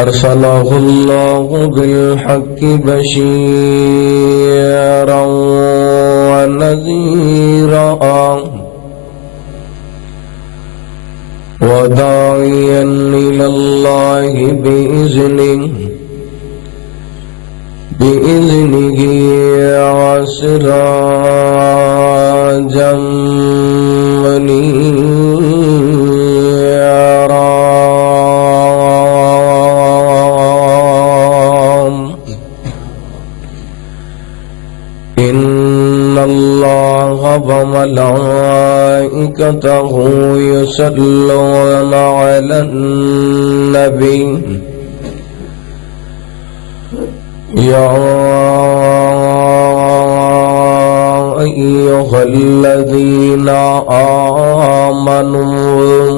أرسله الله بالحق بشيرا ونذيرا وداعيا إلى الله بإذنه وسراجا منيرا. إن الله وملائكته يصلون على النبي يا أيها الذين آمنوا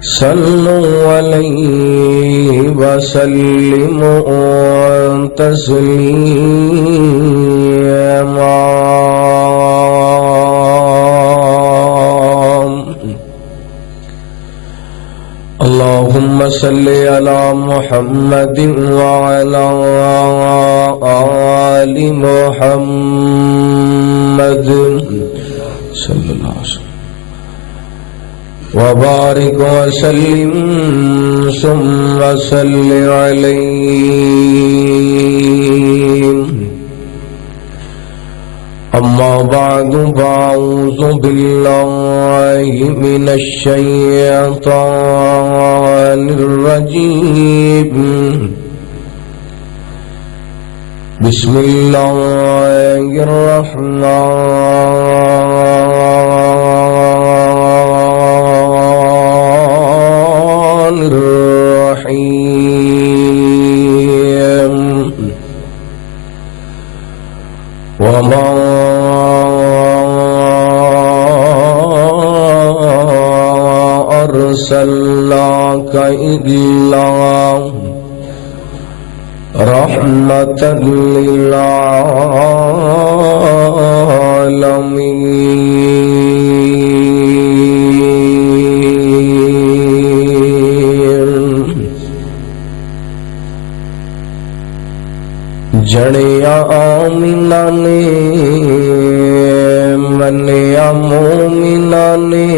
صلوا عليه وسلموا تسليما. اللهم صل على محمد وعلى آل محمد صلى الله عليه وسلم وبارك وسلم ثم صل عليه. أما بعد فأعوذ بالله من الشيطان الرجيم. بسم الله الرحمن الرحيم. وما أرسلناك إلا رحمة للعالمين. جڑیا آمینہ نے منیا مومنہ نے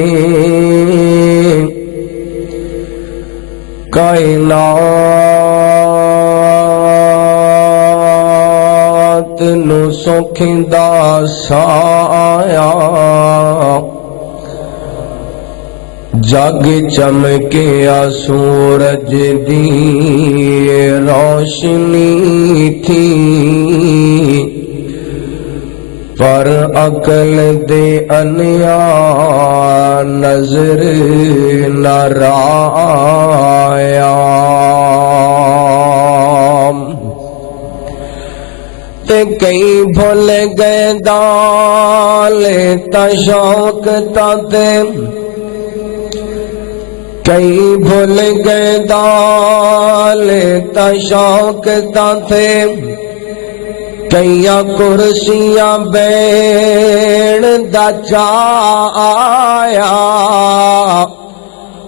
کائنات نو سکھدا سایا جگ چمکیا سورج دی روشنی تھی پر عقل دے انیا نظر نہ آیا. تے کئی بھول گئے دال تا شوق تا تے کئی بھول گئے دال تا شوق تا تھے کئیاں کرسیاں بین دا چایا.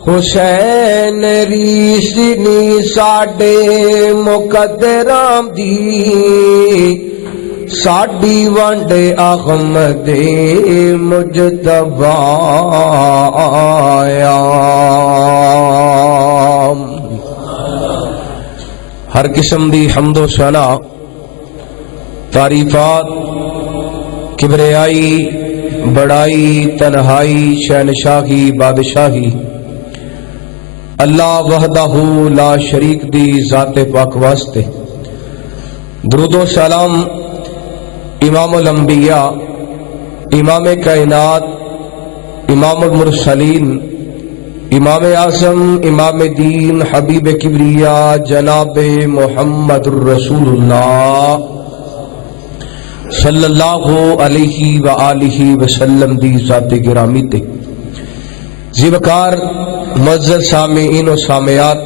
حسین ریسنی ساڈے مقدراں دی ساڈی ونڈ احمد مجتبی آیا. ہر قسم دی حمد و ثنا تعریفات کبریائی بڑائی تنہائی شہنشاہی بادشاہی اللہ وحدہ لا شریک دی ذات پاک واسطے. درود و سلام امام الانبیاء امام کائنات امام المرسلین امام اعظم امام دین حبیب کبریا جناب محمد الرسول اللہ صلی اللہ علیہ وآلہ وسلم دی ذات گرامی تے. زیوکار معزز سامعین و سامعات،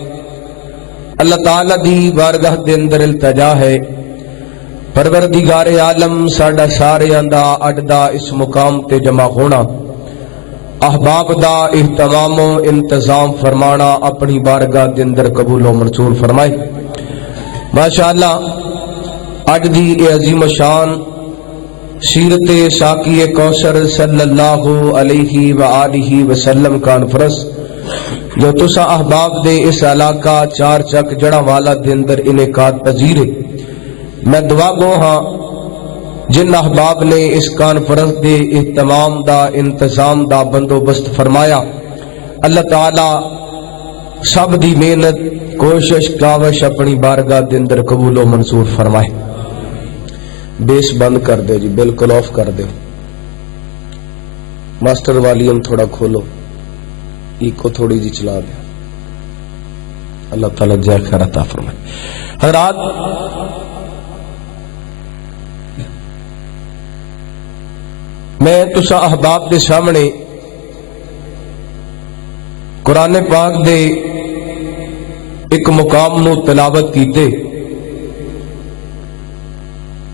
اللہ تعالی دی بارگاہ دے اندر التجا ہے پروردگار عالم ساڈا سارے دا اڈدا اس مقام تے جمع ہونا احباب دا اہتمام و انتظام فرمانا اپنی بارگاہ دے اندر قبول و منظور فرمائے۔ ماشاءاللہ اج دی اے عظیم شان سیرت ساقی کوثر صلی اللہ علیہ وآلہ وسلم کانفرنس جو تسا احباب دے اس علاقہ چار چک جڑا والا دے اندر انعقاد پذیر ہے، میں دعا گو ہاں جن احباب نے اس کانفرنس دے اہتمام دا انتظام دا بندوبست فرمایا، اللہ تعالی سب دی محنت کوشش کاوش اپنی بارگاہ دے اندر قبول و منظور فرمائے۔ بیس بند کر دے جی، بالکل آف کر دے، ماسٹر والیوم تھوڑا کھولو، ایکو تھوڑی جی چلا دے، اللہ تعالی جے خیر عطا فرمائے۔ حضرات میں تسا احباب دے سامنے قرآن پاک دے ایک مقام نو تلاوت کیتے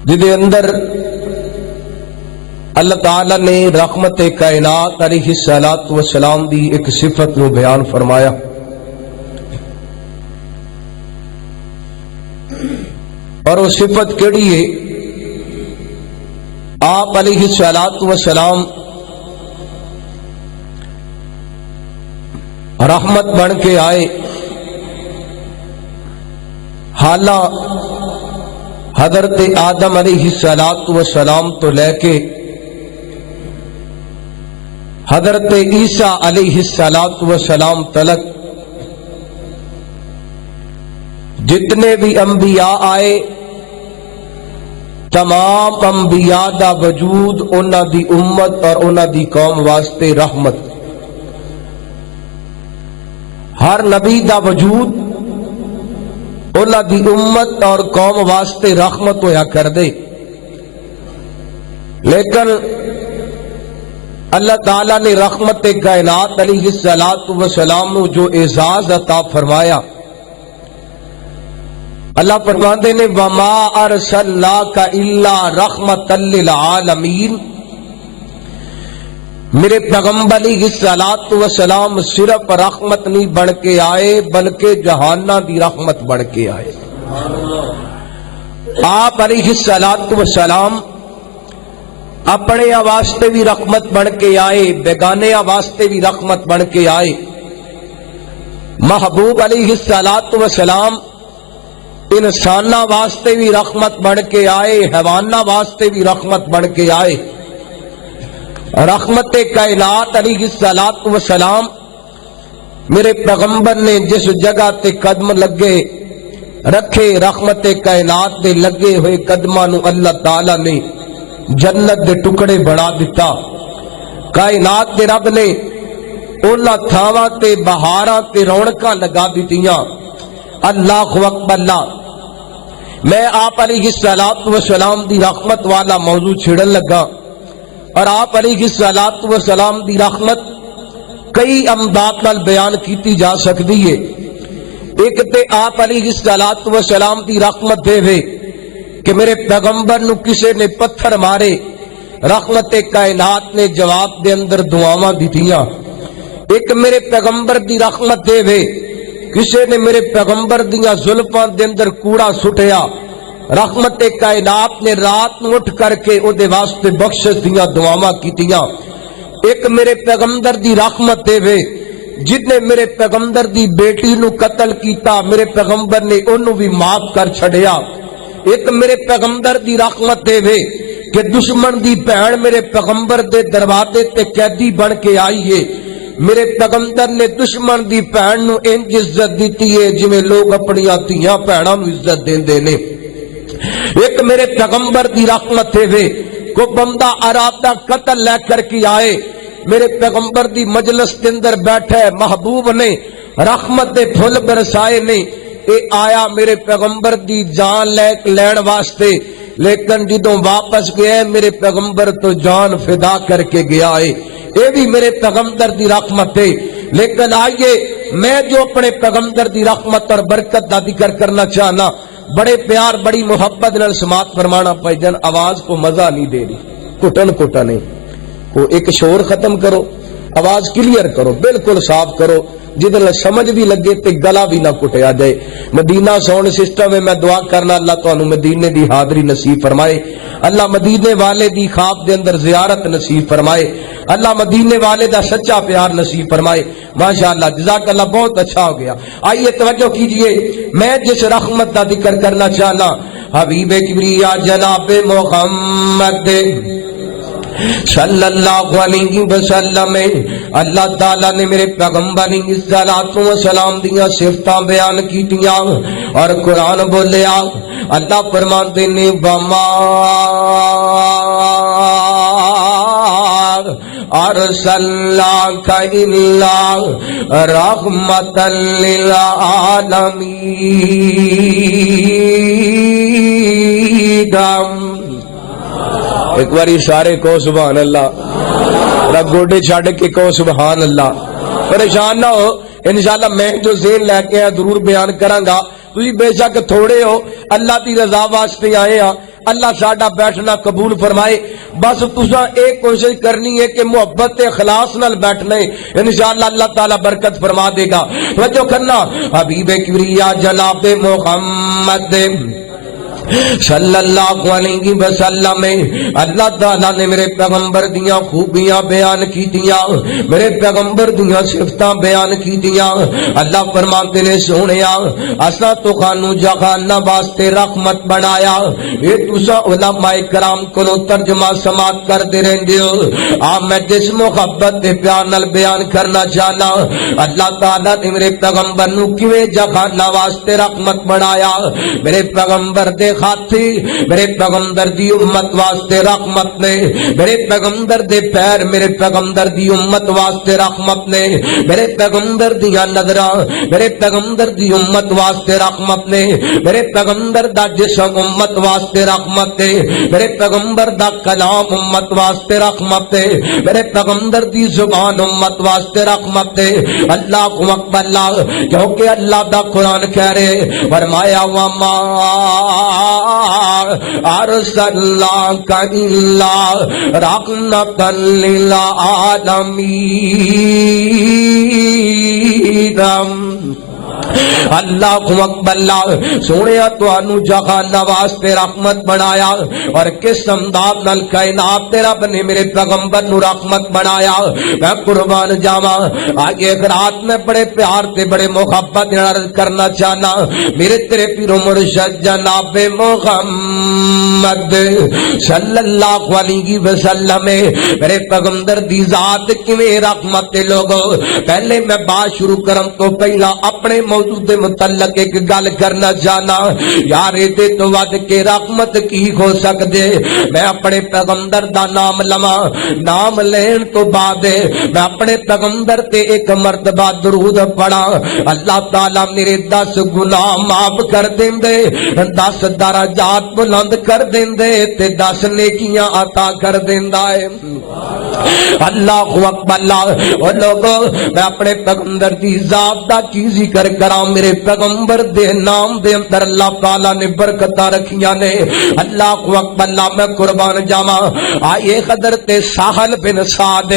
جدے اندر اللہ تعالی نے رحمت کائنات علیہ الصلوۃ والسلام دی ایک صفت نو بیان فرمایا، اور وہ صفت کیڑی ہے؟ آپ علیہ الصلوۃ والسلام رحمت بن کے آئے، حالہ حضرت آدم علیہ الصلوۃ والسلام تو لے کے حضرت عیسیٰ علیہ الصلوۃ والسلام تلک جتنے بھی انبیاء آئے، تمام انبیاء دا وجود انہاں دی امت اور انہاں دی قوم واسطے رحمت، ہر نبی دا وجود انہاں دی امت اور قوم واسطے رحمت ہویا کر دے، لیکن اللہ تعالیٰ نے رحمت کائنات علیہ الصلوۃ والسلام نو جو اعزاز عطا فرمایا، اللہ فرماندے نے وما ارسلناک الا رحمتا للعالمین، میرے پیغمبر علیہ الصلوۃ والسلام صرف رحمت نہیں بن کے آئے بلکہ جہاناں دی رحمت بن کے آئے۔ آپ علیہ الصلوۃ والسلام اپنے واسطے بھی رحمت بن کے آئے، بیگانے واسطے بھی رحمت بن کے آئے۔ محبوب علیہ الصلوۃ والسلام انسانہ واسطے بھی رحمت بن کے آئے، حیوانہ واسطے بھی رحمت بن کے آئے۔ رحمت کائنات علیہ الصلوۃ والسلام میرے پیغمبر نے جس جگہ تے قدم لگے رکھے، رحمت کائنات دے لگے ہوئے قدماں نو اللہ تعالی نے جنت دے ٹکڑے بنا دیتا۔ کائنات دے رب نے انہاں تھاواں تے بہاراں تے رونقاں لگا دتیاں۔ اللہ اکبر اللہ۔ میں آپ علیہ الصلوۃ والسلام دی رحمت والا موضوع چھڑن لگا، اور آپ علیہ الصلوۃ والسلام دی رحمت کئی امداد نال بیان کیتی جا سکتی ہے۔ ایک تے آپ علیہ الصلوۃ والسلام دی رحمت دے وے کہ میرے پیغمبر نو کسے نے پتھر مارے، رحمت کائنات نے جواب دے اندر دعاواں دتیاں۔ ایک میرے پیغمبر دی رحمت دے وے کسے نے میرے پیغمبر دیاں زلفاں دے اندر کوڑا سٹیا، رحمت کائنات نے رات نو اٹھ کر کے او دے واسطے بخشش دیاں دعاواں کیتیاں۔ ایک میرے پیغمبر دی رحمت دے وے جن نے میرے پیغمبر دی بیٹی نو قتل کیتا، میرے پیغمبر نے انہوں بھی معاف کر چھڑیا۔ ایک میرے پیغمبر دی رحمت دے وے کہ دشمن دی بہن میرے پیغمبر دے دروازے تے قیدی بن کے آئی ہے، میرے پیغمبر نے دشمن دی بہن نو انج عزت دیتی ہے جویں لوگ اپنی دھیاں بہناں نو عزت دیندے نے۔ ایک میرے پیغمبر دی رحمت دے وے کو بندہ ارادہ قتل لے کر کے آئے، میرے پیغمبر دی مجلس کے اندر بیٹھے، محبوب نے رحمت دے پھل برسائے نے، اے آیا میرے پیغمبر دی جان لین واسطے، لیکن جدوں واپس گئے میرے پیغمبر تو جان فدا کر کے گیا ہے۔ اے بھی میرے پیغمبر دی رحمت ہے۔ لیکن آئیے میں جو اپنے پیغمبر دی رحمت اور برکت دا ذکر کرنا چاہنا، بڑے پیار بڑی محبت نال سماعت فرمانا پائی جان، آواز کو مزہ نہیں دے رہی، کٹن نہیں کو ایک شور ختم کرو، آواز کلیئر کرو، بالکل صاف کرو، جدھر سمجھ بھی لگے تے گلا بھی نہ کٹیا جائے۔ مدینہ ساؤنڈ سسٹم میں میں دعا کرنا اللہ تانوں مدینے دی حاضری نصیب فرمائے، اللہ مدینے والے دی خواب دے اندر زیارت نصیب فرمائے، اللہ مدینے والے دا سچا پیار نصیب فرمائے۔ ماشاءاللہ، جزاک اللہ، بہت اچھا ہو گیا۔ آئیے توجہ کیجئے، میں جس رحمت کا ذکر کرنا چاہنا، حبیب کبریا جناب محمد صلی اللہ علیہ وسلم، اللہ تعالیٰ نے میرے پیغمبر علیہ الصلوۃ والسلام دیا صفتاں بیان کیتیاں اور قرآن بولیا۔ اللہ فرماتے نے وما ارسلناک الا رحمۃ للعالمین۔ ایک باری سارے کو سبحان اللہ، گوڈے چھڑ کے کو سبحان اللہ۔ پریشان نہ ہو، انشاءاللہ میں جو ذہن لے کے ضرور بیان کراں گا، تسی بے شک تھوڑے ہو، اللہ دی رضا واسطے آئے ہاں، اللہ ساڈا بیٹھنا قبول فرمائے۔ بس تساں ایک کوشش کرنی ہے کہ محبت اخلاص نال بیٹھنا ہے، انشاءاللہ اللہ تعالیٰ برکت فرما دے گا۔ توجہ کرنا، حبیب کبریا جناب محمد صلی اللہ علیہ وسلم، اللہ تعالیٰ نے میرے پیغمبر دیاں خوبیاں بیان کی دیا، میرے پیغمبر دیاں صفتاں بیان کی دیا۔ اللہ فرماتے نے سونیا اساں تو خانو جہانہ واسطے رحمت بنایا۔ اے تساں علماء کرام کولو ترجمہ سماعت کردے رہندے ہو، میں جس محبت دے پیار نال بیان کرنا چاہنا، اللہ تعالیٰ نے میرے پیغمبر نو کیویں جہانہ واسطے رحمت بنایا۔ میرے پیغمبر دے خاطی، میرے پیغمبر دی امت واسطے رحمت نے، میرے پیغمبر دے پیر میرے پیغمبر دی امت واسطے رحمت نے، میرے پیغمبر دیا نظراں میرے پیغمبر دی امت واسطے رحمت نے، میرے پیغمبر دا جسم امت واسطے رحمت نے، میرے پیغمبر دا کلام امت واسطے رحمت نے، میرے پیغمبر دی زبان امت واسطے رحمت نے۔ اللہ اکبر، اللہ، کیونکہ اللہ دا قرآن کہہ رہے، فرمایا وما ارسلناک الا رحمۃ للعالمین۔ اللہ اکبر، اللہ سونیا تانوں جہانہ واسطے رحمت بنایا، اور کس انداز نال کائنات تے رب نے میرے پیغمبر نو رحمت بنایا۔ میں قربان جاواں، آگے ایک رات میں بڑے پیار تے بڑے محبت نال عرض کرنا چاہنا، میرے تیرے پیر و مرشد جناب محمد صلی اللہ علیہ وسلم، میرے پیغمبر دی ذات کیویں رحمت تے لوگو۔ پہلے میں بات شروع کرن تو پہلا اپنے موضوع دے متعلق ایک گل کرنا چاہنا، یار دے تو ود کے رحمت کی ہو سکدے۔ میں اپنے پیغمبر دا نام لواں، نام لین تو بعد میں اپنے پیغمبر تے ایک مرتبہ درود پڑھا، اللہ تعالیٰ میرے 10 گناہ معاف کر دیندے، 10 درجات بلند کر دیندے تے 10 نیکیاں عطا کر دیندا ہے۔ اللہ اکبر، اللہ، اور لوگوں میں اپنے پیغمبر دی ذات دا کی ذکر کراں، میرے پیغمبر دے نام دے اندر اللہ تعالیٰ نے برکتاں رکھیاں نے۔ اللہ اکبر، اللہ، میں قربان جاواں، آئے حضرت سہل بن سعد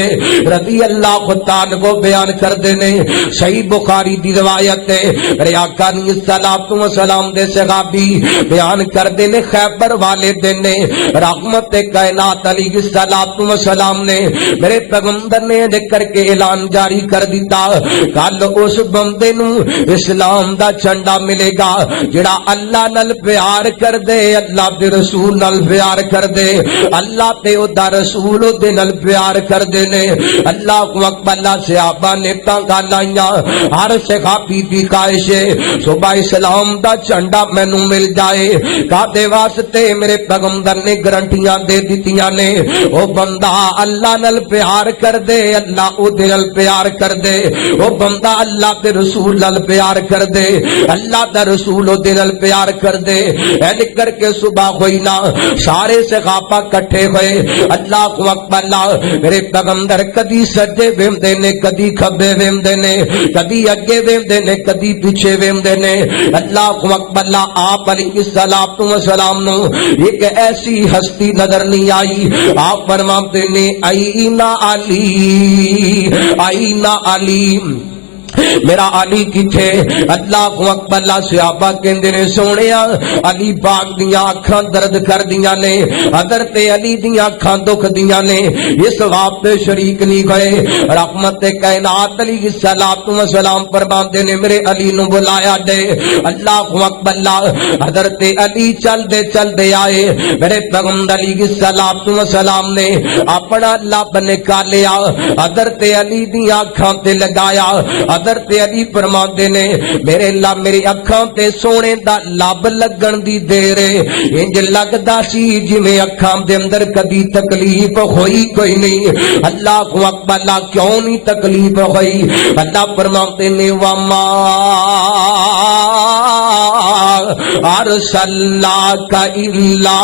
رضی اللہ تعالیٰ کو بیان کر دینے، صحیح بخاری دی روایت ہے، میرے آقا علیہ الصلوۃ والسلام دے صحابی بیان کر دینے، خیبر والے دن نے رحمت کائنات علیہ الصلوۃ والسلام نے میرے پیغمبر نے ذکر کے اعلان جاری کر دیتا، کل اس بندے نو اسلام دا جھنڈا ملے گا جڑا اللہ نال پیار کر دے، اللہ دے رسول نال پیار کر دے، اللہ تے او دا رسول او دے نال پیار کر دے نے۔ اللہ اکبر، اللہ، صحابہ نے تانگا لائیاں، ہر صحابی دی خواہش ہے صبح اسلام دا جھنڈا مینوں مل جائے، کادے واسطے؟ میرے پیغمبر نے گارنٹیاں دے دتیاں نے، او بندہ اللہ نال پیار کر دے، اللہ او دے نال پیار کر دے، او بندہ اللہ تے رسول نال پیار کر دے، اللہ دا رسول دے نال پیار کر دے۔ ایل کر کے صبح ہوئی نا، سارے صحابہ کٹھے ہوئے، اللہ اکبر اللہ، میرے پیغمبر کدی سجدے ویندے نے، کدی کھبے ویندے نے، کدی اگے ویندے نے، کدی پیچھے ویندے نے۔ اللہ اکبر اللہ، آپ علیہ الصلوۃ والسلام نو ایک ایسی ہستی نظر نہیں آئی۔ آپ فرماتے نے اینا علی، اینا علی، میرا علی کتھے؟ اللہ اکبر اللہ، صحابہ کہندے نے سونیا علی پاک دیاں اکھاں درد کر دیاں نے، حضرت علی دیاں اکھاں دکھ دیاں نے، اس واسطے شریک نہیں ہوئے۔ رحمت کائنات علیہ الصلوۃ والسلام فرماندے نے میرے علی نو بلایا دے۔ اللہ اکبر اللہ، حضرت علی چل دے آئے، میرے پیغمبر علیہ الصلوۃ والسلام نے اپنا لب نکالیا، حضرت علی دیاں اکھاں تے لگایا۔ حضرت علی فرماندے نے میرے لب، میری اکھاں تے سونے دا لب لگن دی دیر انج لگدا سی جویں اکھاں دے اندر کبھی تکلیف ہوئی کوئی نہیں۔ اللہ اکبر اللہ، کیوں نہیں تکلیف ہوئی؟ اللہ فرماتے نے وما ارسلناک الا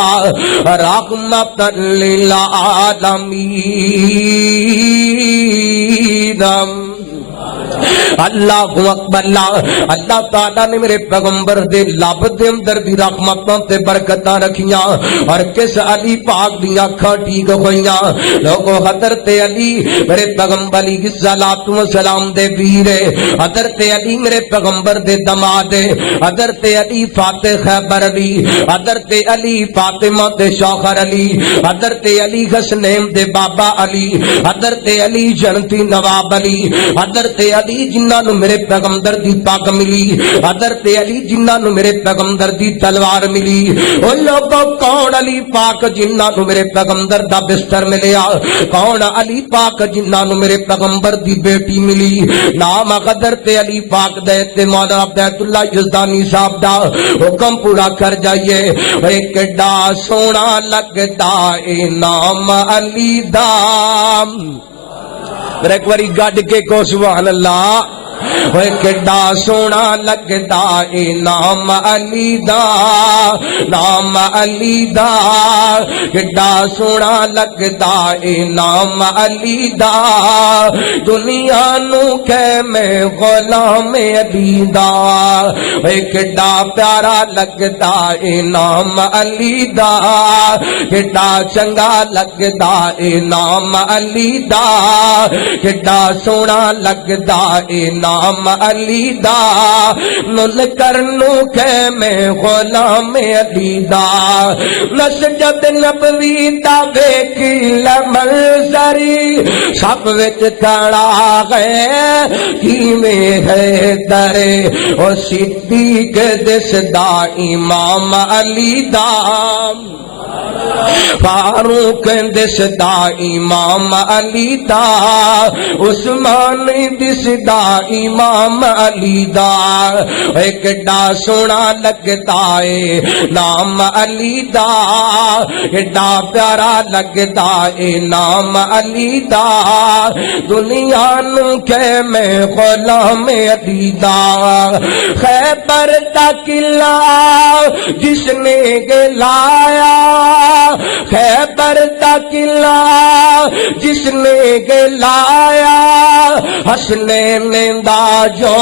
رحمۃ للعالمین۔ اللہ اکبر اللہ، اللہ تعالیٰ نے میرے پیغمبر دے لب دے اندر بھی رحمتاں تے برکتاں رکھیاں، اور کس علی پاک دی اکھاں ٹھیک ہوئیاں۔ لوگو حضرت علی میرے پیغمبر علیہ الصلوۃ والسلام دے ویرے، حضرت علی میرے پیغمبر دے دماد، حضرت علی فاتح خیبر علی، حضرت علی فاطمہ دے شوہر علی، حضرت علی حسنین دے بابا علی، حضرت علی جنتی نواب علی، حضرت علی جنہاں نو میرے پیغمبر دی پاک ملی، حضرت علی جنہاں نو میرے پیغمبر دی تلوار ملی۔ او لوگو کون علی پاک جنہاں نو میرے پیغمبر دا بستر ملیا؟ کون علی پاک جنہاں نو میرے پیغمبر دی بیٹی ملی؟ نام حضرت علی پاک دے تے مولانا عبد اللہ یزدانی صاحب دا حکم پورا کر جائیے۔ اے کڈا سونا لگدا اے نام علی دا، ایک باری گڈ کے کو سبحان اللہ۔ اوے کڈا سونا لگدا اے نام علی دا، نام علی دا، کڈا سونا لگدا اے نام علی دا، دنیا نو کہ میں غلام علی دا۔ اوے کڈا پیارا لگدا اے نام علی دا، کڈا چنگا لگدا اے نام علی دا، کڈا سونا لگدا اے نام علی دا، نل کرنو کہ میں غلام علی دا۔ مسجد نبوی دا ویکھی منظری، سب وچ کھڑا ہے کیویں ہے درے، او صدیق دسدا امام علی دا، فاروق دسدا امام علی دا، عثمان دسدا امام علی دا۔ اے کڈا سونا لگدا اے نام علی دا، کڈا پیارا لگدا اے نام علی دا، دنیا نو کہ میں غلام علی دا۔ خیبر دا قلعہ جس نے گلایا، خیبر دا قلعہ جس نے گلایا، حسنین دا جو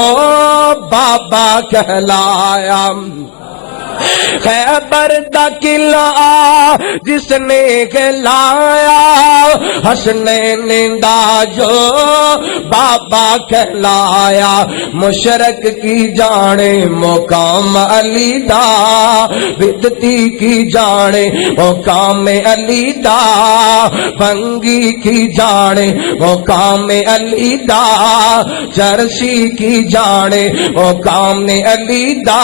بابا کہلایا۔ خیبر دا قلعہ جس نے گلایا، حسنین دا جو بابا کہلایا، مشرق کی جانے مقام علی دا، بدتی کی جانے مقام علی دا، بنگی کی جانے مقام علی دا، چرسی کی جانے مقام علی دا،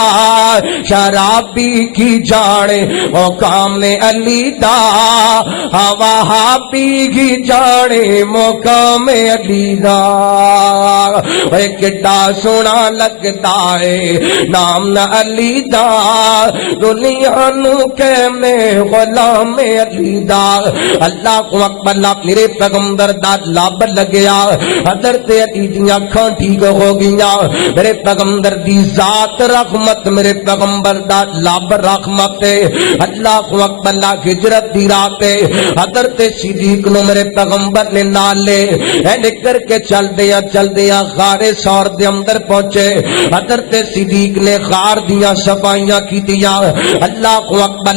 شراب وہابی کی جانے مقام علی دا، وہابی کی جانے مقام علی دا۔ اے کڈا سونا لگتا ہے نام نہ علی دا، دنیا نو کہ میں غلام علی دا۔ اللہ کو اکبر، میرے پیغمبر دا لب لگیا، حضرت علی دی اکھاں ٹھیک ہو گئیاں، میرے پیغمبر دی ذات رحمت، میرے پیغمبر دا لب رحمت۔ اللہ کو اکبر، ہجرت دی رات حضرت صدیق نو میرے پیغمبر نے نال لے کر کے چل دیا غار ثور دے اندر پہنچے۔ حضرت صدیق نے غار دیاں صفائیاں کیتیاں، اللہ کو اکبر،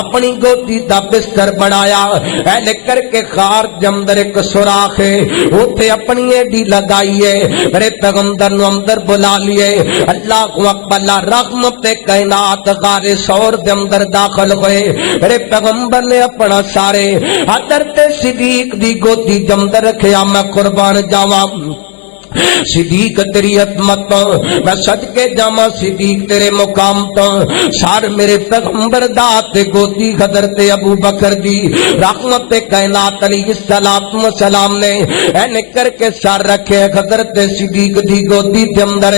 اپنی گودی دا بستر بنایا، اے کر کے غار دے اندر ایک سوراخ ہے، اوتھے اپنی ایڈی لگائیے، میرے پیغمبر نو اندر بلا لیے۔ اللہ کو اکبر، رحمت کائنات غار ثور دے اندر داخل ہوئے، میرے پیغمبر نے اپنا سارے حضرت صدیق دی گودی دے اندر رکھیا۔ میں قربان جاواں صدیق تیری عظمت، میں صدقے جاواں صدیق تیرے مقام تو، سار میرے پیغمبر دات گودی حضرت ابو بکر دی رحمت کائنات علیہ السلام نے این کر کے سار رکھے حضرت صدیق دی گودی دے اندر،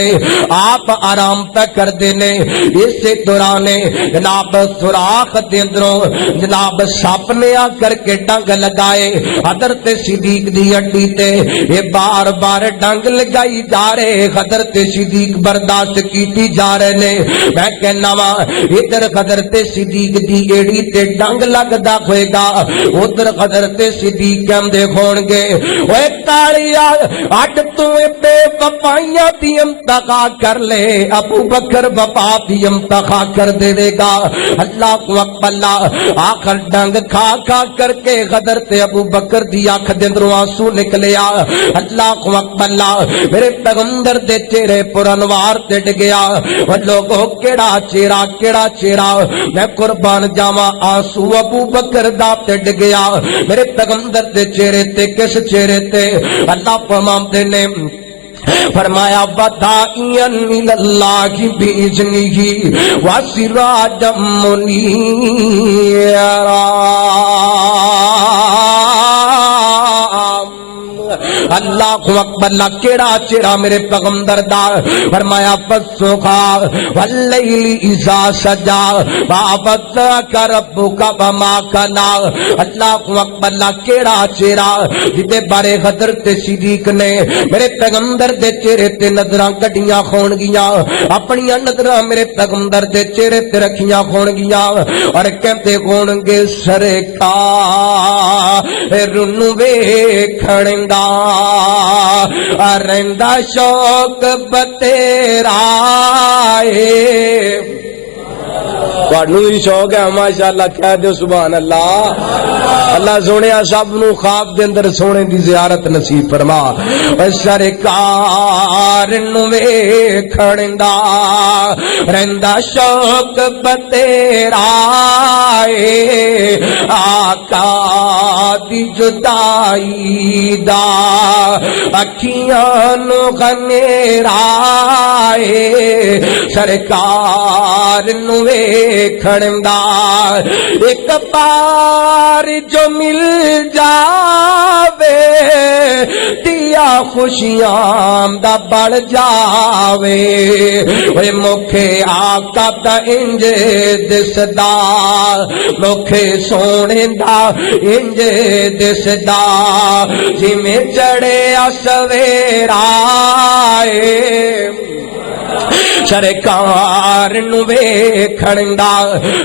آپ آرام پہ کر دینے۔ اس دوران جناب سوراخ دے اندروں جناب سپ نے آ کر کے ڈنگ لگائے حضرت صدیق دی ہڈی تے، یہ بار بار ڈنگ لگائی جا رہے، حضرت صدیق برداشت کیتی جا رہے نے۔ میں کہنا وا ادھر حضرت صدیق دی ایڑی تے ڈنگ لگدا ہوئے گا، ادھر حضرت صدیق کہندے ہون گے اوے کالیا اڈ تو بے وفائیاں دی انتہا کر لے، ابو بکر وفا دی انتہا کر دے گا۔ اللہ کو اکبر، آخر ڈنگ کھا کھا کر کے حضرت ابو بکر دی آنکھ دے اندروں آنسو نکلیا۔ اللہ کو اکبر، میرے پیغمبر دے چہرے پر انوار ٹڈ گیا۔ اور لوگوں کیڑا چہرہ، میں قربان جاواں آنسو ابو بکر دا ٹڈ گیا میرے پیغمبر دے چہرے تے۔ کس چہرے تے؟ اللہ فرماتے نے فرمایا وداعیا اللہ باذنہ وسراجا منیرا۔ اللہ اکبر، کیڑا چہرہ میرے پیغمبر دا۔ فرمایا فسخا واللیل اذا سجا ما ودعک ربک وما قلا۔ اللہ اکبر، کیڑا چہرہ جدے بارے حضرت صدیق نے میرے پیغمبر دے چہرے تے نظراں کڈیاں ہون گیاں، اپنی نظراں میرے پیغمبر دے چہرے تے رکھیاں ہون گیاں، اور کہندے ہون گے سرکار نو ویکھن دا رہندا شوق بتیرا ہے۔ تھانوں بھی شوق ہے ماشاءاللہ، کہہ دیو سبحان اللہ۔ اللہ سونے سب نو خواب دے اندر سونے دی زیارت نصیب فرما۔ سرکار نو ویکھن دا رہندا شوق بتیرا اے، آقا دی جدائی دا اکھیاں نو غنیرا اے، سرکار نو ویکھن دا ایک بار جو مل جاوے دیا خوشیاں دا بڑھ جاوے، اوے مکھے آقا دا انج دسدا، مکھے سونے دا انج دسدا، جویں چڑھیا سویرا اے، سرکار نو ویکھن دا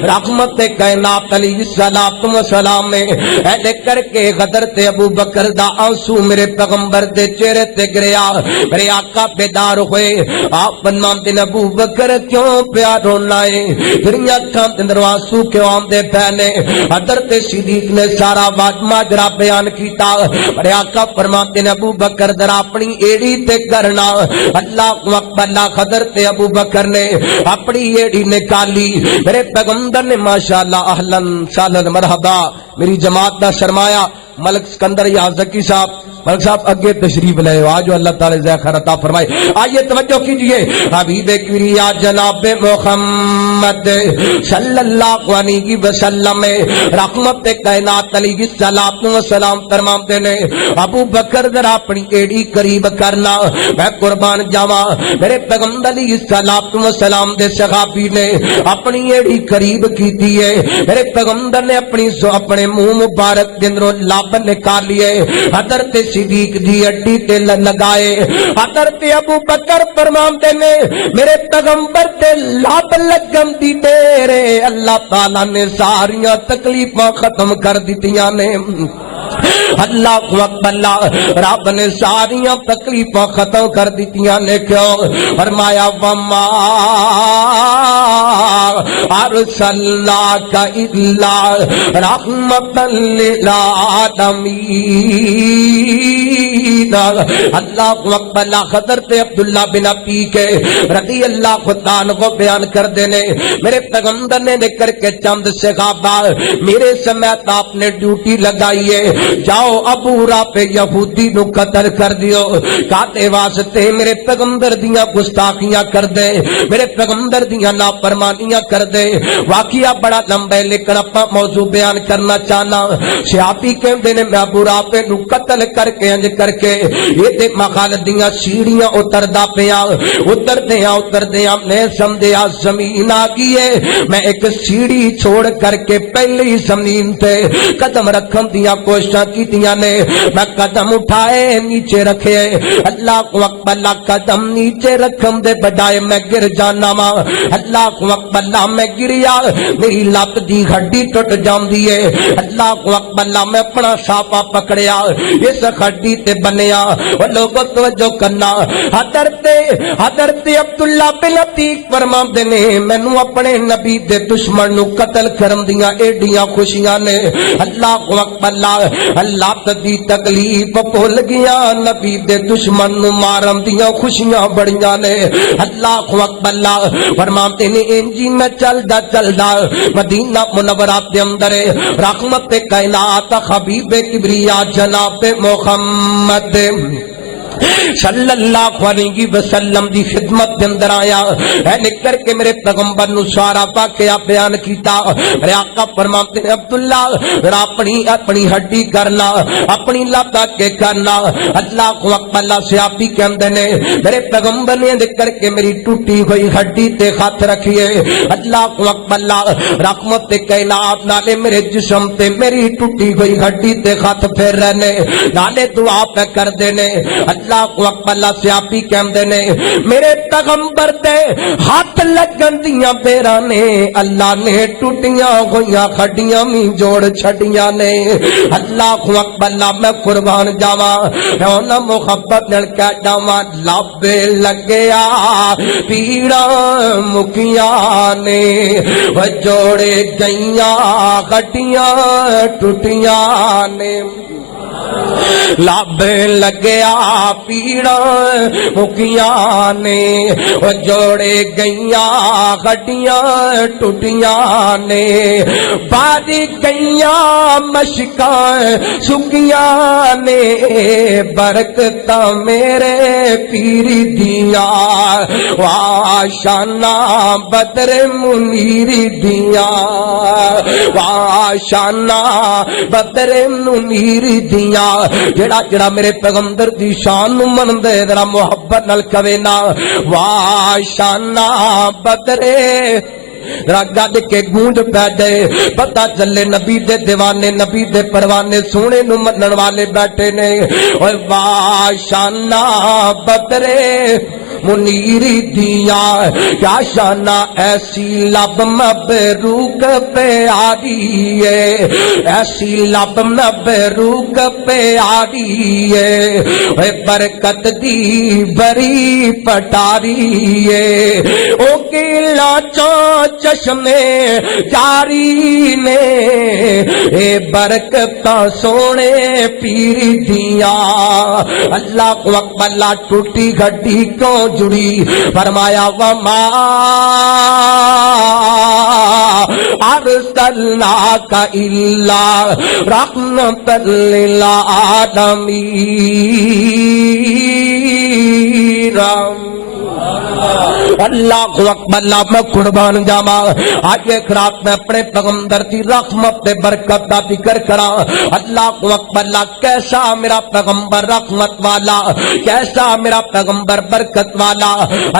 رحمت کائنات علیہ الصلوۃ والسلام اے کر کے حضرت ابو بکر دا آنسو میرے پیغمبر دے چہرے تے گریا۔ میرے آقا بیدار ہوئے، آپ فرماتے ہیں ابو بکر کیوں پیا رونا ہے، تیری اکھاں تے اندر آنسو کیوں آندے پے نے؟ حضرت صدیق نے سارا ماجرا بیان کیتا۔ میرے آقا فرماتے ہیں ابو بکر ذرا اپنی ایڑی تے کرنا۔ اللہ اکبر، حضرت ابو بکر نے اپنی ایڑی نکالی، میرے پیغمبر نے ماشاءاللہ اہلاً سہلاً مرحبا، میری جماعت دا سرمایہ ملک سکندر یا زکی صاحب ملک صاحب اگے تشریف لے آج اللہ تعالی خیر عطا فرمائے. آئیے توجہ کیجئے. حبیب کبریا جناب محمد صلی اللہ علیہ وسلم رحمت کائنات علیہ الصلوۃ والسلام فرماتے نے ابو بکر ذرا اپنی ایڑی قریب کرنا میں قربان جاواں. میرے پیغمبر علیہ الصلوۃ والسلام دے صحابی نے اپنی ایڑی قریب کیتی ہے. میرے پیغمبر نے اپنے منہ مبارک دے اندروں لب نکال لیے حضرت صدیق دی اڈی تے لگائے. حضرت ابو بکر فرماندے نے میرے پیغمبر تے لب لگن دی دیر اللہ تعالی نے ساریاں تکلیفاں ختم کر دتیاں نے. اللہ اکبر. رب نے ساریاں تکلیفاں ختم کر دتیاں نے. کیوں؟ فرمایا وما ارسلناک الا رحمۃ للعالمین. اللہ اکبر. حضرت عبداللہ بن عتیق رضی اللہ عنہ کو بیان کر دینے میرے پیغمبر نے کر کے چند صحابہ میرے سمیت آپ نے ڈیوٹی لگائی ہے جاؤ ابو رافع یہودی نو قتل کر دیو. کاتے واسطے میرے پیغمبر دیاں گستاخیاں کر دے میرے پیغمبر دیاں نافرمانیاں کر دے. واقعہ بڑا لمبا ہے لیکن اپنا موضوع بیان کرنا چاہنا. صحابی کہندے نے میں ابو رافع نو قتل کر کے انج کر کے یہ تے مخال دیاں سیڑھیاں اتردا پیاں اتردیاں میں سمجھیا زمین آ گئی ہے. میں ایک سیڑھی چھوڑ کر کے پہلی زمین تے قدم رکھن دیاں کوششاں کیتیاں نے. میں قدم اٹھائے نیچے رکھے اللہ اکبر. قدم نیچے رکھن دے بجائے میں گر جانا وا. اللہ اکبر. میں گریا میری لت دی ہڈی ٹوٹ جاندی ہے. اللہ اکبر. میں اپنا ساپا پکڑیا اس ہڈی تے بنیا. او لوگوں توجہ کرنا حضرت عبداللہ بن عتیق فرماندے نے مینوں اپنے نبی دے دشمن نو قتل کرن دیاں ایڈیاں خوشیاں نے. اللہ اکبر. اللہ دی تکلیف بھول گیا نبی دے دشمن نو مارن دیاں خوشیاں بڑیاں نے. اللہ اکبر. فرماتے نے انجی میں چلدا مدینہ منورہ دے اندر رحمت کائنات حبیب کبریا جناب محمد صلی اللہ علیہ وسلم دی خدمت دے اندر آیا ہے. نکر کے میرے پیغمبر نو سارا واقعہ بیان کیتا. میرے آقا فرماتے ہیں عبداللہ اپنی ہڈی کرنا اپنی لت کے کرنا. اللہ اکبر. صحابی کہندے نے میرے پیغمبر نے نکر کے میری ٹوٹی ہوئی ہڈی تے ہاتھ رکھیے. اللہ اکبر. رحمت کائنات نالے میرے جسم تے میری ٹوٹی ہوئی ہڈی تے ہاتھ پھیر رہنے نالے دعا پہ کر دینے. اللہ اکبر. صحابی کہندے نے میرے پیغمبر تے ہاتھ لگن دیاں پیراں نے اللہ نے ٹوٹیاں ہویاں ہڈیاں وی جوڑ چھڈیاں نے. اللہ اکبر. میں قربان جاواں اوناں محبت نال کہہ جاواں لب لگیا پیڑاں مکیاں نے او جوڑے گئیاں ہڈیاں ٹوٹیاں نے. لب لگیا پیڑا مکیاں نے او جوڑے گئیاں ہڈیاں ٹوٹیاں نے. باری گئیاں مشکاں سکیاں نے برکتاں میرے پیر دیاں واشانہ بدر منیر دیاں واشانہ بدر منیر دیاں. جڑا میرے پیغمبر دی شان نو من دے ذرا محبت نال کہے نا وا شانہ بدرے گڈ کے گونج پہ جائے پتہ چلے نبی دے دیوانے نبی دے پروانے سونے نو منن والے بیٹھے نے. اوے وا شانہ بدرے منیری دیا کیا شانہ ایسی لب مبروک پہ آ رہی ہے ایسی لب مبروک پہ آ رہی ہے اے برکت دی بری پٹاری ہے او گلا چشمے جاری نے اے برکتاں سونے پیر دیا. اللہ اکبر. ٹوٹی گھڑی کو جڑی فرمایا وما ارسلناک الا رحمۃ للعالمین۔ اللہ اکبر، اللہ میں قربان جاوا، آج ایک رات میں اپنے پیغمبر دی رحمت تے برکت دا ذکر کرا۔ اللہ اکبر، اللہ کیسا میرا پیغمبر رحمت والا، کیسا میرا پیغمبر برکت والا۔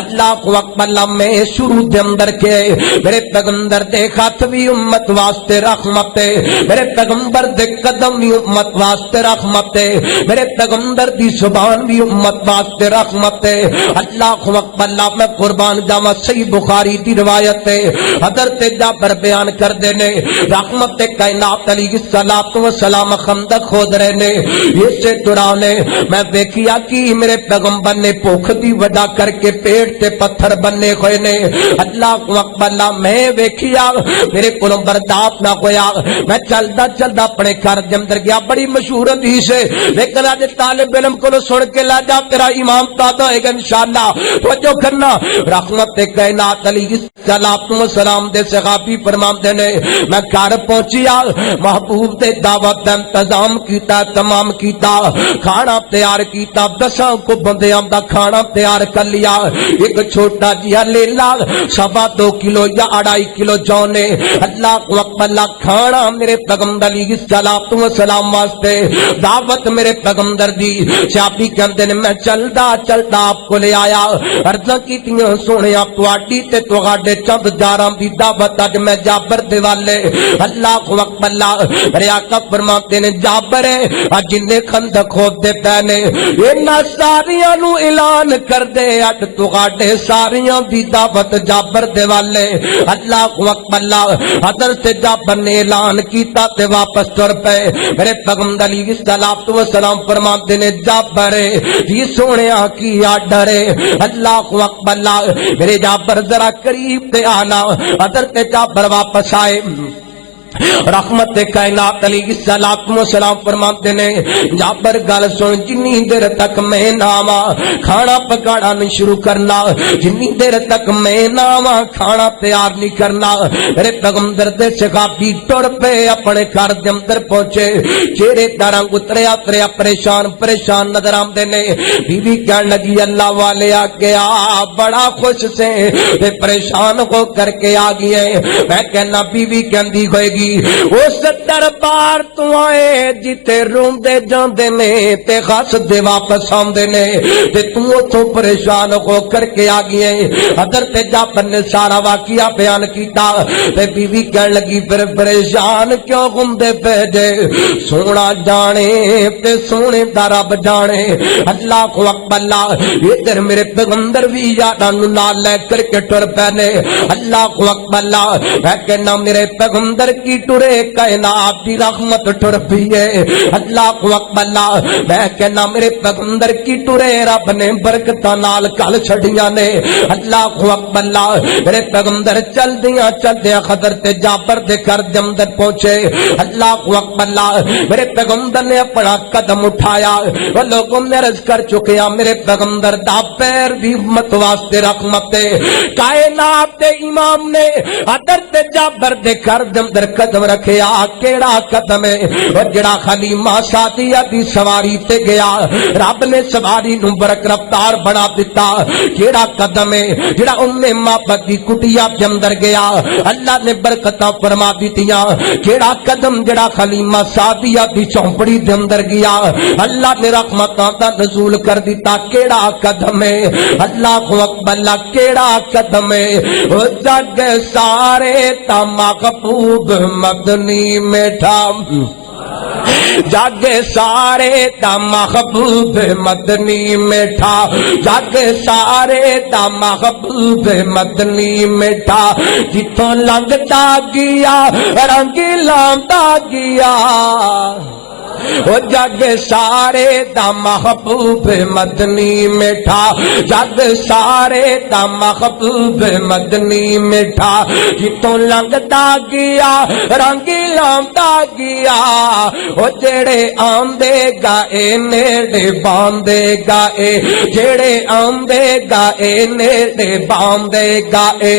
اللہ اکبر، اللہ میں شروع دے اندر کے میرے پیغمبر دے ہاتھ بھی امت واسطے رحمت ہے، میرے پیغمبر دے قدم بھی امت واسطے رحمت ہے، میرے پیغمبر دی زبان بھی امت واسطے رحمت ہے۔ اللہ اکبر، اللہ میں قربان جاوا، صحیح بخاری دی روایت ہے، حضرت جابر بیان کر دینے رحمت کائنات علیہ الصلوۃ والسلام خندق کھود رہے نے، اسے درانے میں دیکھیا کہ میرے پیغمبر نے بھوک دی وجہ کر کے پیٹ تے پتھر بننے ہوئے نے۔ اللہ اکبر، اللہ میں دیکھیا میرے کولوں برداشت نہ ہویا، میں چلدا چلدا اپنے گھر دے اندر گیا۔ بڑی مشہور حدیث ہے، لیکن اج طالب علم کو سن کے لا جا، تیرا امام تازہ ہوئے گا انشاءاللہ۔ توجہ کرنا، رحمت کائنات علیہ الصلوۃ والسلام دے صحابی فرماندے نے، میں گھر پہنچیا، محبوب دے دعوت دا انتظام کیتا، تمام کیتا، کھانا تیار کیتا، 10 کو بندیاں دا کھانا تیار کر لیا۔ ایک چھوٹا جیا لیلا 2.25 کلو یا 2.5 کلو جونے، اللہ اکبر، اللہ کھانا میرے پیغمبر علیہ الصلوۃ والسلام واسطے، دعوت میرے پیغمبر دی۔ صحابی کہندے نے میں چلدا چلدا آپ کو لے آیا، عرضاں کیتیاں سونیا تواڈی تے تواڈے چند یاراں دی دعوت اج میں جابر دے والے۔ اللہ اکبر، اللہ میرے آقا فرماتے نے جابر اج جنے خندق کھودے پے نے انہاں ساریاں نو اعلان کر دے اج تواڈے ساریاں دی دعوت جابر دے والے۔ اللہ اکبر، اللہ حضرت جابر نے اعلان کیتا تے واپس ٹر پے۔ میرے پیغمبر علیہ الصلوۃ والسلام فرماتے نے جابر جی سونیا کی آڈر ہے۔ اللہ اکبر، اللہ میرے جابر ذرا قریب تے آنا۔ حضرت جابر واپس آئے، رحمت کائنات علیہ الصلوۃ والسلام فرماتے نے جابر گل سن، جنی دیر تک میں نہ آواں کھانا پکانا نہیں شروع کرنا، جنی دیر تک میں نہ آواں کھانا تیار نہیں کرنا۔ میرے پیغمبر دے صحابی ٹر پے، اپنے گھر دے اندر پہنچے، چہرے دا رنگ اتریا اتریا پریشان پریشان نظر آندے نے۔ بیوی کہن لگی اللہ والے آ گیا، بڑا خوش سے پریشان ہو کر کے آ گئے۔ میں کہنا بیوی کہندی ہوئے گی اس دربار تو آئے جتے روندے جاندے نے تے خاصدے واپس آندے نے، تے تو اتھوں پریشان ہو کر کے آ گئے۔ حضرت جابر نے سارا واقعہ بیان کیتا تے بیوی کہن لگی پھر پریشان کیوں ہوندے پے جے، سونا جانے تے سونے دا رب جانے۔ اللہ اکبر، اللہ ادھر میرے پیغمبر بھی یاداں نوں نال لے کر کے ٹر پے نے۔ اللہ اکبر، اللہ میں کہنا میرے پیغمبر کی ٹرے کائنات دی رحمت ٹر پئی ہے۔ اللہ اکبر، اللہ میں کہنا میرے پیغمبر کی ٹرے رب نے برکتاں نال کل چھڑیاں نے۔ اللہ اکبر، اللہ میرے پیغمبر چلدیاں چلدیاں حضرت جابر دے گھر دے اندر پہنچے۔ اللہ اکبر، اللہ میرے پیغمبر نے اپنا قدم اٹھایا، وہ لوگوں نے عرض کر چکے ہیں میرے پیغمبر دا پیر بھی امت واسطے رحمت ہے۔ کائنات دے امام نے حضرت جابر دے گھر دے اندر قدم رکھیا، کیڑا قدم ہے وہ جڑا حلیمہ سعدیہ دی سواری تے گیا، رب نے سواری نو برک رفتار بنا دیتا۔ کیڑا قدم ہے جڑا محبت دی کٹیا دے اندر گیا، اللہ نے برکتاں فرما دیتیاں۔ کیڑا قدم جڑا حلیمہ سعدیہ دی چوپڑی دے اندر گیا، اللہ نے رحمتاں دا نزول کر دیتا۔ کیڑا قدم ہے اللہ اکبر، اللہ کیڑا قدم ہے او جگ سارے تا محبوب مدنی میٹھا، جگ سارے دا محبوب مدنی میٹھا، جگ سارے دا محبوب مدنی میٹھا، جتوں لنگتا گیا رنگ لاندا گیا، وہ جگ سارے دا محبوب مدنی میٹھا جگ سارے دا محبوب مدنی میٹھا جتوں لنگدا گیا رنگ لاندا گیا وہ جڑے آندے گا اے نیڑے باندے گا اے جڑے آندے گا اے نیڑے باندے گا اے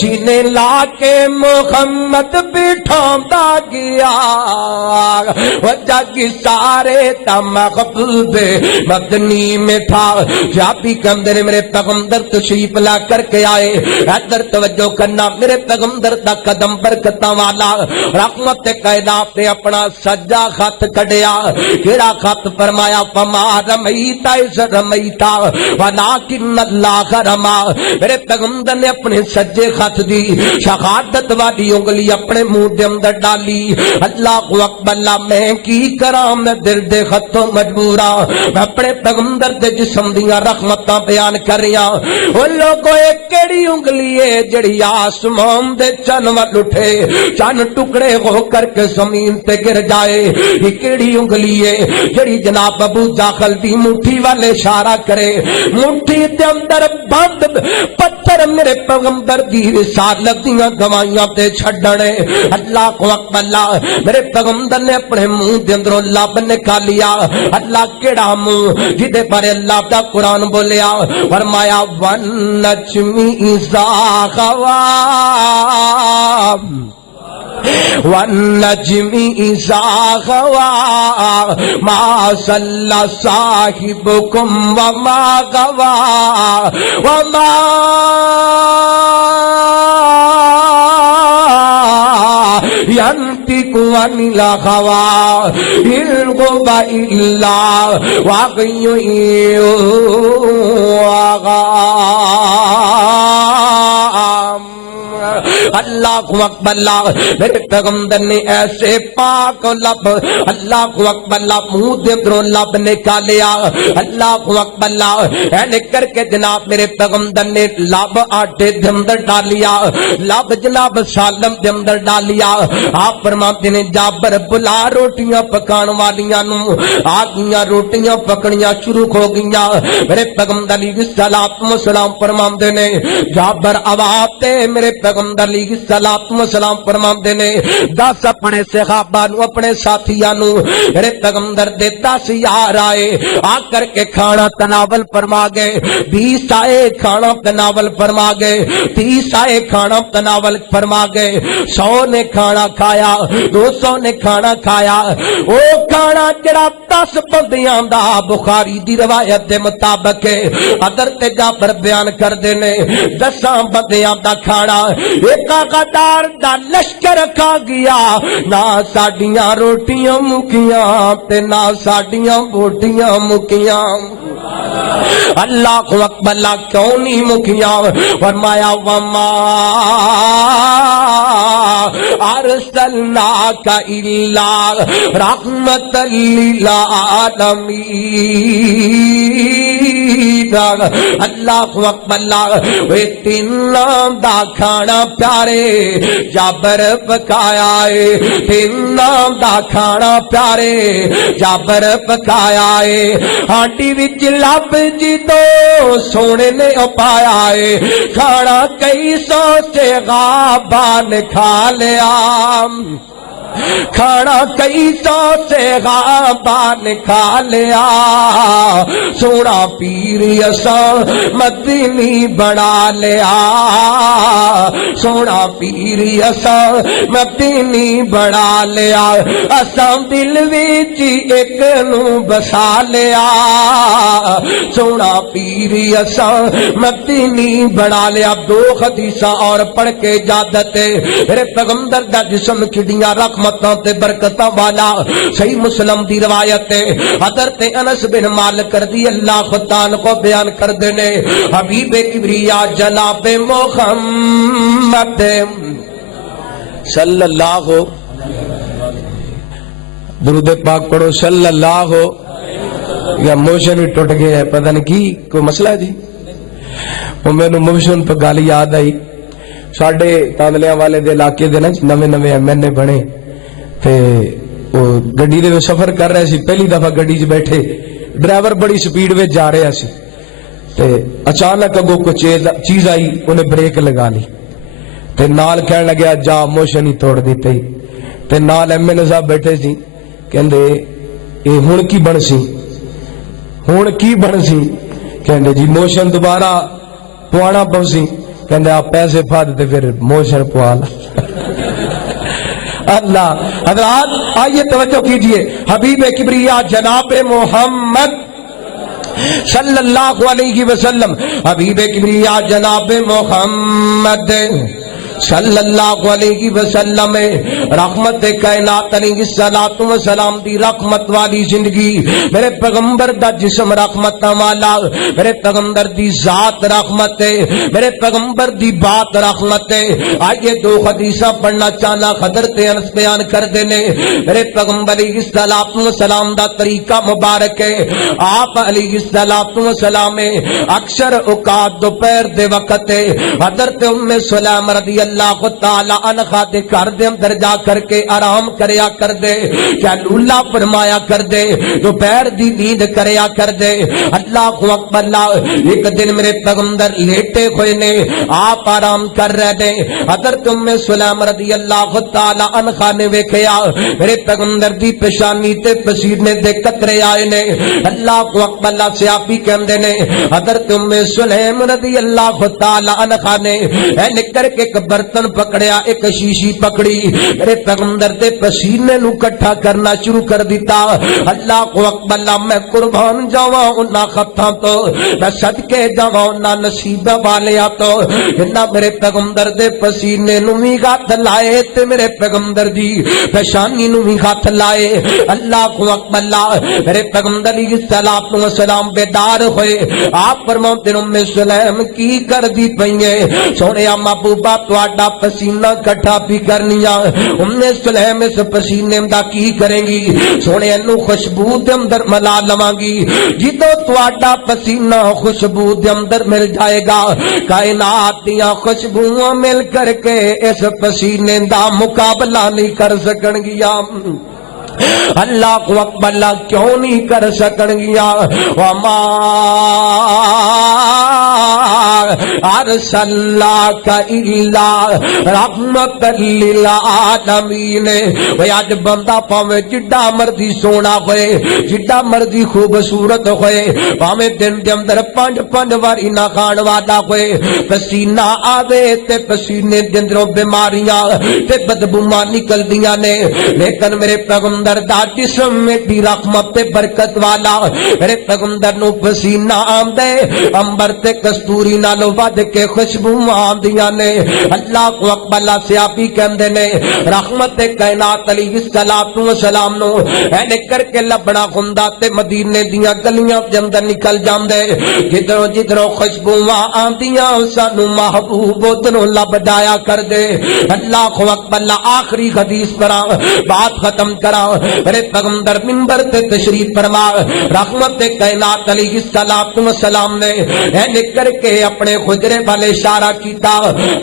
سینے لا کے محمد بٹھاوندا گیا وہ جگ سارے تا محبوب مدنی میٹھا جابی کندر میرے پیغمبر تشریف لا کر کے آئے ادھر توجہ کرنا میرے پیغمبر دا قدم برکتاں والا رحمت کائنات نے اپنا سجا خط کڈیا کیڑا خط فرمایا فما رمیت اذ رمیت ولکن اللہ رما میرے پیغمبر نے اپنے سجے خط دی شہادت والی انگلی اپنے منہ دے اندر ڈالی اللہ اکبر میں کی کراں میں دل دے خطوں مجبورا میں اپنے پیغمبر دے جسم دیاں رحمتاں بیان کر رہا او لوگو ایک کیڑی انگلی ہے جڑی آسمان دے چن ول اٹھے چن ٹکڑے ہو کر کے زمین تے گر جائے یہ کیڑی انگلی ہے جڑی جناب ابو جہل دی مٹھی والے اشارہ کرے مٹھی دے اندر بند پتھر میرے پیغمبر دی رسالت دیاں گواہیاں تے چھڈنے اللہ اکبر میرے پیغمبر نے اپنے منہ دے اندروں لب نکالیا اللہ کیڑا منہ جدے پر اللہ دا قرآن بولیا فرمایا والنجم اذا ہوا والنجم اذا ہوا ما ضل صاحبکم وما غوا وما ينطق عن الهوى إن هو إلا وحي يوحى اللہ اکبر میرے پیغمبر نے ایسے پاک لب اللہ اکبر منہ دے اندروں لب نکالیا اللہ اکبر اینے کر کے جناب میرے پیغمبر نے لب آٹے دے اندر ڈالیا لب جناب سالم دے اندر ڈالیا آپ فرماتے نے جابر بلا روٹیاں پکان والیاں نو آ گئیاں روٹیاں پکڑیاں شروع ہو گئیاں میرے پیغمبر علیہ الصلوۃ والسلام فرماندے نے جابر آواز تے میرے پیغمبر علیہ الصلوۃ والسلام فرماندے نے 10 اپنے صحابہ نو اپنے ساتھیاں نو میرے پیغمبر دے 10 یار آئے آ کر کے کھانا تناول فرما گئے 20 آئے کھانا تناول فرما گئے 30 آئے کھانا تناول فرما گئے 100 نے کھانا کھایا 200 نے کھانا کھایا او کھانا جڑا 10 بندیاں دا بخاری دی روایت دے مطابق حضرت جابر بیان کردے نے 10 بندیاں دا کھانا ایک غدار دا لشکر کھا گیا نہ ساڈیاں روٹیاں مکیاں تے نہ ساڈیاں بوٹیاں مکیاں اللہ اکبر کیوں نہیں مکیاں فرمایا وما ارسلناک الا رحمت للعالمین اللہ اکبر وہ تیناں دا کھانا پیارے جابر پکایا ہے تیناں دا کھانا پیارے جابر پکایا ہے ہانڈی وچ لب جی دو سونے نے پایا ہے کھانا کئی سو سے غابان کھا لیا کھانا کئی سو سے غابان کھا لیا سونا پیر اساں مدنی بنا لیا سونا پیر اساں مدنی بنا لیا اساں دل وچ ایک نو بسا لیا سونا پیر اساں مدنی بنا لیا 2 حدیثاں اور پڑھ کے اجازت میرے پیغمبر دا جسم کڈیاں رحمتاں تے برکتاں والا صحیح مسلم دی روایت ہے حضرت انس بن مالک رضی اللہ تعالی کو بیان کردے نے حبیب کبریا جناب محمد صلی اللہ درود پاک پڑھو صلی اللہ یا موشن بھی ٹوٹ گیا ہے پتہ نہیں کی کوئی مسئلہ ہے جی وہ مینوں موشن پہ گل یاد آئی ساڈے تاندلیاں والے دے علاقے دے نا نویں نویں ایم این اے بنے تے گڈی دے سفر کر رہے سی، پہلی دفعہ گڈی چ بیٹھے، ڈرائیور بڑی سپیڈ میں جا رہا سی تے اچانک اگوں کوئی چیز آئی، انہیں بریک لگا لی تے نال کہن لگیا جا موشن ہی توڑ دیتے ہی تے نال ایم این صاحب بیٹھے سی، کہندے اے ہن کی بن سی، ہن کی بن سی؟ کہندے جی موشن دوبارہ پوانا پوسی، کہندے آپ پیسے پھا دیتے پھر موشن پوا لا۔ اللہ حضرات آئیے توجہ کیجئے، حبیب کبریا جناب محمد صلی اللہ علیہ وسلم، حبیب کبریا جناب محمد صلی اللہ علیہ وسلم رحمت کائنات علیہ الصلوۃ والسلام دی رحمت والی زندگی، میرے پیغمبر دا جسم رحمت والا، میرے پیغمبر دی ذات رحمت ہے، میرے پیغمبر دی بات رحمت ہے۔ آئیے دو حدیثاں پڑھنا چاہنا، حضرت انس بیان کر دینے، میرے پیغمبر علیہ الصلوۃ والسلام دا طریقہ مبارک ہے، آپ علیہ الصلوۃ والسلام اکثر اوقات دوپہر دے وقت حضرت ام سلیم رضی اللہ تعالی عنہ دے گھر دے اندر جا کر کے آرام کریا کر دے، کیا لولا فرمایا کر دے، دوپہر دی نیند کریا کر دے۔ اللہ اکبر اللہ، ایک دن میرے پیغمبر لیٹے ہوئے نے، آپ آرام کر رہے نے، حضرت ام سلیم رضی اللہ تعالی عنہ نے ویکھیا میرے پیغمبر دی پیشانی تے پسینے دے قطرے آئے نے۔ اللہ اکبر اللہ، صحابی کہندے نے حضرت ام سلیم رضی اللہ تعالی عنہ نے نکر کے برتن پکڑیا، ایک شیشی پکڑی، میرے پیغمبر دے پسینے نو کٹھا کرنا شروع کر دیتا۔ اللہ کو اکبر اللہ، میں قربان جاواں انہاں خطاں تو، میں صدقے جاواں انہاں نصیب والیاں تو، انہاں میرے پیغمبر دے پسینے نو بھی ہاتھ لائے تے میرے پیغمبر دی پیشانی نو بھی ہاتھ لائے۔ اللہ کو اکبر اللہ، میرے پیغمبر علیہ الصلوۃ والسلام بیدار ہوئے، آپ فرماتے ام سلیم کی کر دی پئیے؟ سونے محبوبہ تواڈا پسینہ کٹھا بھی کرنیا، ام سلیم اس پسینے دا کی کریں گی؟ سونے نو خوشبو دے اندر ملا لواں گی، جدوں تواڈا پسینہ خوشبو دے اندر مل جائے گا، کائنات دیاں خوشبوواں مل کر کے اس پسینے دا مقابلہ نہیں کر سکن گیا۔ اللہ اکبر اللہ، کیوں نہیں کر سکن گیا؟ وما ارسلناک الا رحمت للعالمین۔ وہ اج بندہ پاویں جڈا مرضی سونا ہوئے، جڈا مرضی خوبصورت ہوئے، پاویں دن دے اندر 5 واری نہ کھان والا ہوئے، پسینہ آوے تے پسینے دے اندروں بیماریاں تے بدبوواں نکلدیاں نے، لیکن میرے پیغمبر دا جسم میری رحمت تے برکت والا، میرے پیغمبر نو پسینہ آندے امبر تے کستوری نالوں ود کے خوشبو آندیاں نے۔ اللہ کو اکبر اللہ، صحابی کہندے نے رحمت کائنات علیہ الصلوۃ والسلام نو اینے کر کے لبنا ہوندا تے مدینے دیاں گلیاں دے اندر نکل جاندے، جدھروں جدھروں خوشبو آندیاں سانو محبوب ادھروں لب جایا کر دے۔ اللہ کو اکبر اللہ، آخری حدیث پڑھاں بات ختم کراں، میرے پیغمبر منبر تے تشریف فرما، رحمت کائنات علیہ الصلوۃ والسلام نے اینے کر کے اپنے حجرے والے اشارہ کیتا،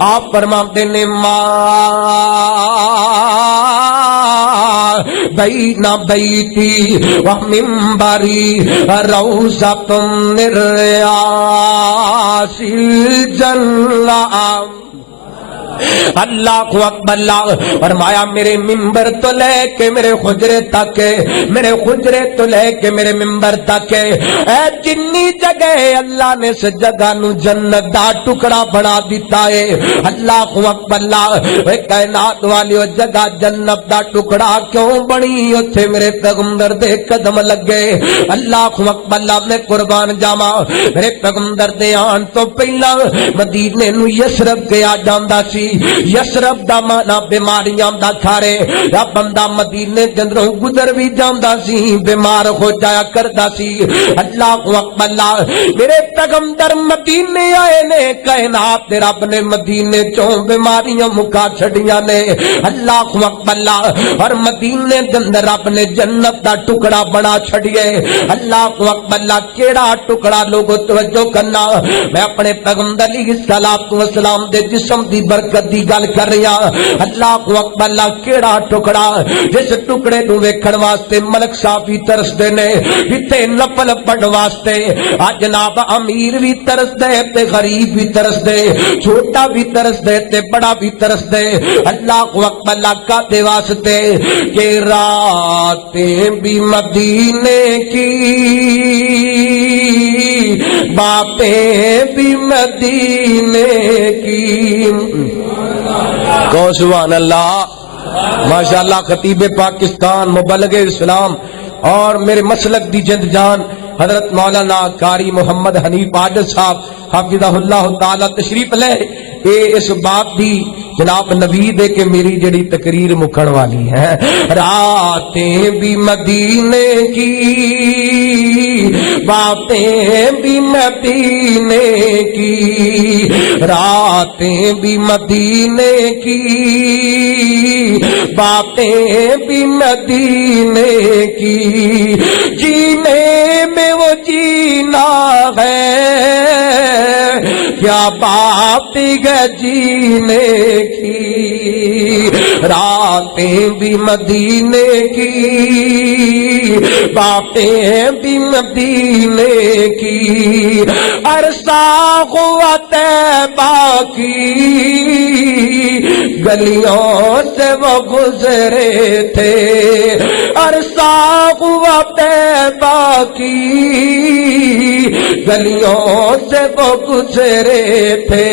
آپ فرماتے نے ما بین بیتی و منبری روضۃ من ریاض الجنہ۔ اللہ کو اکبر اللہ، فرمایا میرے منبر تو لے کے میرے حجرے تک، میرے حجرے تو لے کے میرے منبر تک، اے جنی جگہ اللہ نے اس جگہ نو جنت دا ٹکڑا بنا دیتا ہے۔ اللہ کو اکبر اللہ، اے کائنات والی او جگہ جنت دا ٹکڑا کیوں بنی؟ اوتھے میرے پیغمبر دے قدم لگے۔ اللہ کو اکبر اللہ، میں قربان جاواں، میرے پیغمبر دے آن تو پہلا مدینے نو یثرب کہیا جاندا سی۔ یثرب دا مانا بیماریاں دا گھر، یا بندہ مدینے دے اندروں گزر بھی جاندا سی بیمار ہو جایا کردا سی۔ اللہ اکبر اللہ، میرے پیغمبر مدینے آئے نے، کائنات دے رب نے مدینے چوں بیماریاں مکا چھڑیاں نے۔ اللہ اکبر اللہ، اور مدینے دے اندر رب نے جنت دا ٹکڑا بنا چھڑیے۔ اللہ اکبر اللہ، کیڑا ٹکڑا؟ لوگو توجہ کرنا، میں اپنے پیغمبر علیہ الصلوۃ والسلام دے جسم دی برکت برکت دی گل کر رہی ہاں. اللہ اکبر. اللہ کیڑا ٹکڑا جس ٹکڑے نو ویکھن واسطے ملک صاحب بھی ترسدے نے, اتنے نفل پڑھن واسطے جناب امیر بھی ترسدے تے غریب بھی ترسدے, چھوٹا بھی ترسدے تے بڑا بھی ترسدے. اللہ اکبر. اللہ کا دے واسطے کہ راتیں بھی مدینے کی, باتیں بھی مدینے کی. کو سبحان اللہ. ماشاءاللہ خطیب پاکستان مبلغ اسلام اور میرے مسلک دی جند جان حضرت مولانا قاری محمد حنیف عاجز صاحب حفظہ اللہ تعالی تشریف لے. اے اس بات دی جناب نوید ہے کہ میری جڑی تقریر مکھن والی ہے. راتیں بھی مدینے کی, باتیں بھی مدینے کی, راتیں بھی مدینے کی, باتیں بھی مدینے کی. جینے میں وہ جینا ہے, کیا بات ہے جینے کی. راتیں بھی مدینے کی, باتیں بھی مدینے کی. عرصہ ہوا طیبہ کی, گلیوں سے وہ گزرے تھے. عرصہ ہوا طیبہ کی, گلیوں سے وہ گزرے تھے.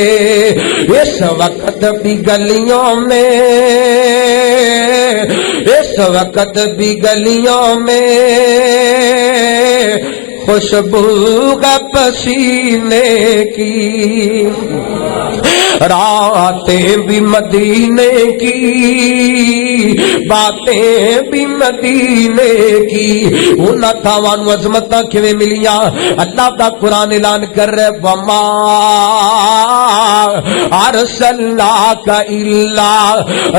اس وقت بھی گلیوں میں, اس وقت بھی گلیوں میں خوشبو کا پسینے کی. راتیں بھی مدینے کی, باتیں بھی مدینے کی. انہاں تھاواں عظمتاں کیویں ملیاں اللہ دا قرآن اعلان کر رہے وما ارسلناک الا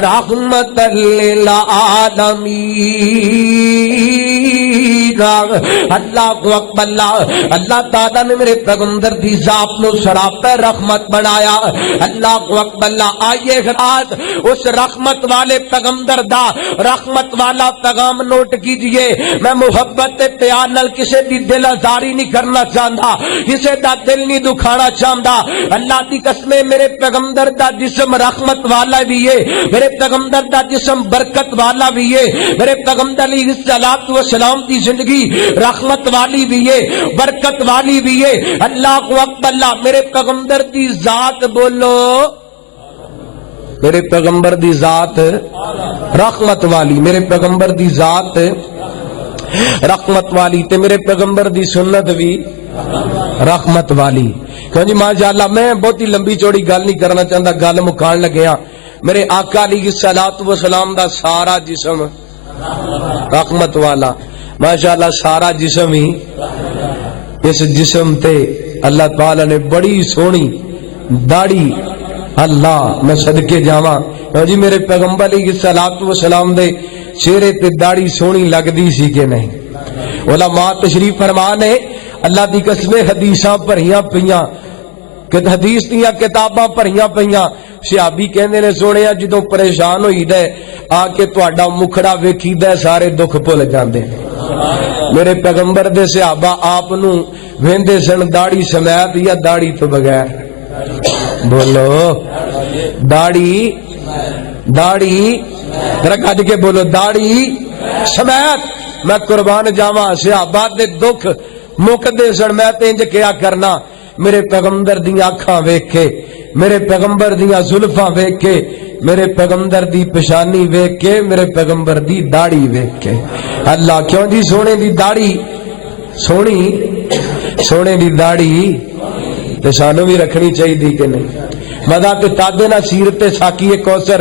رحمت للعالمین. اللہ اکبر. اللہ تعالیٰ نے میرے پیغمبر دی ذات نو سراپے رحمت بنایا. اللہ اکبر. آئیے رات اس رحمت والے پیغمبر دا رحمت والا پیغام نوٹ کیجئے. میں محبت پیار نال کسے دی دل آزاری نہیں کرنا چاہتا, کسے دا دل نہیں دکھانا چاہتا. اللہ دی قسم میرے پیغمبر دا جسم رحمت والا بھی ہے, میرے پیغمبر دا جسم برکت والا بھی ہے, میرے پیغمبر علیہ الصلوۃ والسلام دی زندگی رحمت والی بھی ہے, برکت والی بھی ہے. اللہ اکبر. میرے پیغمبر دی ذات بولو, میرے پیغمبر دی ذات رحمت والی, میرے پیغمبر دی ذات رحمت والی, تے میرے پیغمبر دی سنت بھی رحمت والی. کیوں جی ماشاءاللہ. میں بہت ہی لمبی چوڑی گل نہیں کرنا چاہتا, گل مکان لگیا. میرے آقا علیہ الصلوۃ والسلام دا سارا جسم رحمت والا, ماشاءاللہ سارا جسم ہی. اس جسم تے اللہ تعالی نے بڑی سونی داڑھی, اللہ میں صدقے جاواں جی میرے پیغمبر علیہ الصلوۃ والسلام دے چہرے تے داڑھی سونی لگدی سی کہ نہیں. علماء تشریف فرما نے اللہ دی قسم حدیثاں بھریاں پیاں, کہ حدیث دیاں کتاباں بھریاں پیاں. صحابی کہندے نے سونیا جدوں پریشان ہوئی دے آ کے تہاڈا مکھڑا ویکھی دے سارے دکھ بھول جاندے. میرے پیغمبر دے صحابہ آپ نو ویندے سن داڑھی سمیت یا داڑھی تو بغیر. بولو داڑھی, داڑھی ذرا کج کے بولو داڑھی سمیت. میں قربان جاواں صحابہ دے دکھ مک دے سن. میں تے انج کیا کرنا, میرے پیغمبر دیاں اکھاں ویکھ کے, میرے پیغمبر دیاں زلفاں ویکھ کے, میرے پیغمبر دی پشانی ویکھ کے, میرے پیغمبر دی داڑھی ویکھ کے. اللہ کیوں جی سونے دی داڑھی سونی, سونے دی داڑھی تے سانو بھی رکھنی چاہیے کہ نہیں. مدا تے تادے نہ سیرت ساکی کوثر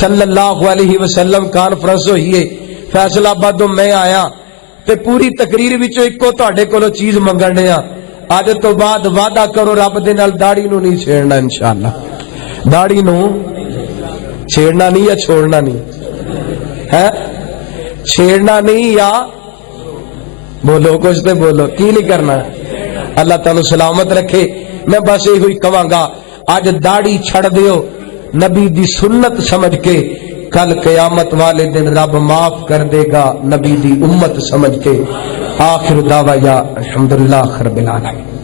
صلی اللہ علیہ وسلم کانفرنس ہوئی ہے فیصلہ آباد. میں آیا تے پوری تقریر وچوں اکو تہاڈے کولوں چیز منگنے آ, اج تو بعد وعدہ کرو رب دے نال داڑھی نو نہیں چھیڑنا انشاءاللہ. داڑھی نو چھیڑنا نہیں یا چھوڑنا نہیں ہے, چھیڑنا نہیں یا بولو کچھ تے بولو کی نہیں کرنا. اللہ تعالی سلامت رکھے. میں بس یہ ہوئی کہاں گا, اج داڑھی چھڑ دیو نبی دی سنت سمجھ کے، کل قیامت والے دن رب معاف کر دے گا نبی دی امت سمجھ کے۔ آخر دعویٰ الحمدللہ رب العالمین۔